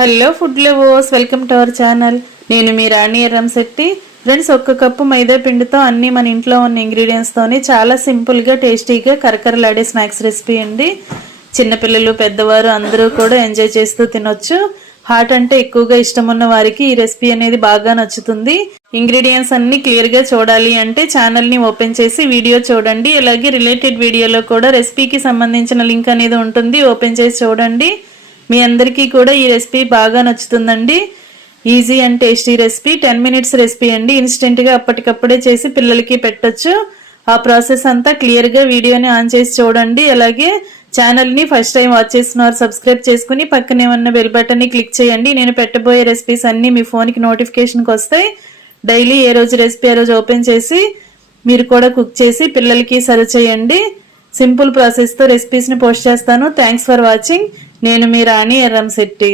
Hello food lovers, welcome to our channel. నేను మీ రాణి Erramsetti. Friends, 1 cup మైదా పిండితో అన్ని మన ఇంట్లో ఉన్న ఇంగ్రీడియంట్స్ తోని చాలా సింపుల్ గా టేస్టీగా కరకరలాడే స్నాక్స్ రెసిపీ అండి. చిన్నపిల్లలు పెద్దవారు అందరూ కూడా ఎంజాయ్ చేస్తూ తినొచ్చు. హాట్ అంటే ఎక్కువగా ఇష్టం ఉన్న వారికి ఈ రెసిపీ అనేది బాగా నచ్చుతుంది. ఇంగ్రీడియంట్స్ అన్ని క్లియర్ గా చూడాలి అంటే ఛానల్ ని ఓపెన్ చేసి వీడియో చూడండి. అలాగే రిలేటెడ్ వీడియోలో కూడా రెసిపీకి సంబంధించిన లింక్ అనేది ఉంటుంది, ఓపెన్ చేసి చూడండి. మీ అందరికీ కూడా ఈ రెసిపీ బాగా నచ్చుతుందండి. Easy and tasty recipe, 10 minutes recipe అండి. ఇన్స్టెంట్ గా అప్పటికప్పుడే చేసి పిల్లలకి పెట్టొచ్చు. ఆ ప్రాసెస్ అంతా క్లియర్ గా వీడియోని ఆన్ చేసి చూడండి. అలాగే ఛానల్ ని ఫస్ట్ టైం వాచ్ చేస్తున్నారు సబ్స్క్రైబ్ చేసుకుని పక్కనే ఉన్న బెల్ బటన్ ని క్లిక్ చేయండి. నేను పెట్టబోయే రెసిపీస్ అన్ని మీ ఫోన్ కి నోటిఫికేషన్కి వస్తాయి. డైలీ ఏ రోజు రెసిపీ ఆ రోజు ఓపెన్ చేసి మీరు కూడా కుక్ చేసి పిల్లలకి సర్వ్ చేయండి. సింపుల్ ప్రాసెస్ తో రెసిపీస్ ని పోస్ట్ చేస్తాను. Thanks for watching. నేను మీ రాణి ఎర్రంశెట్టి.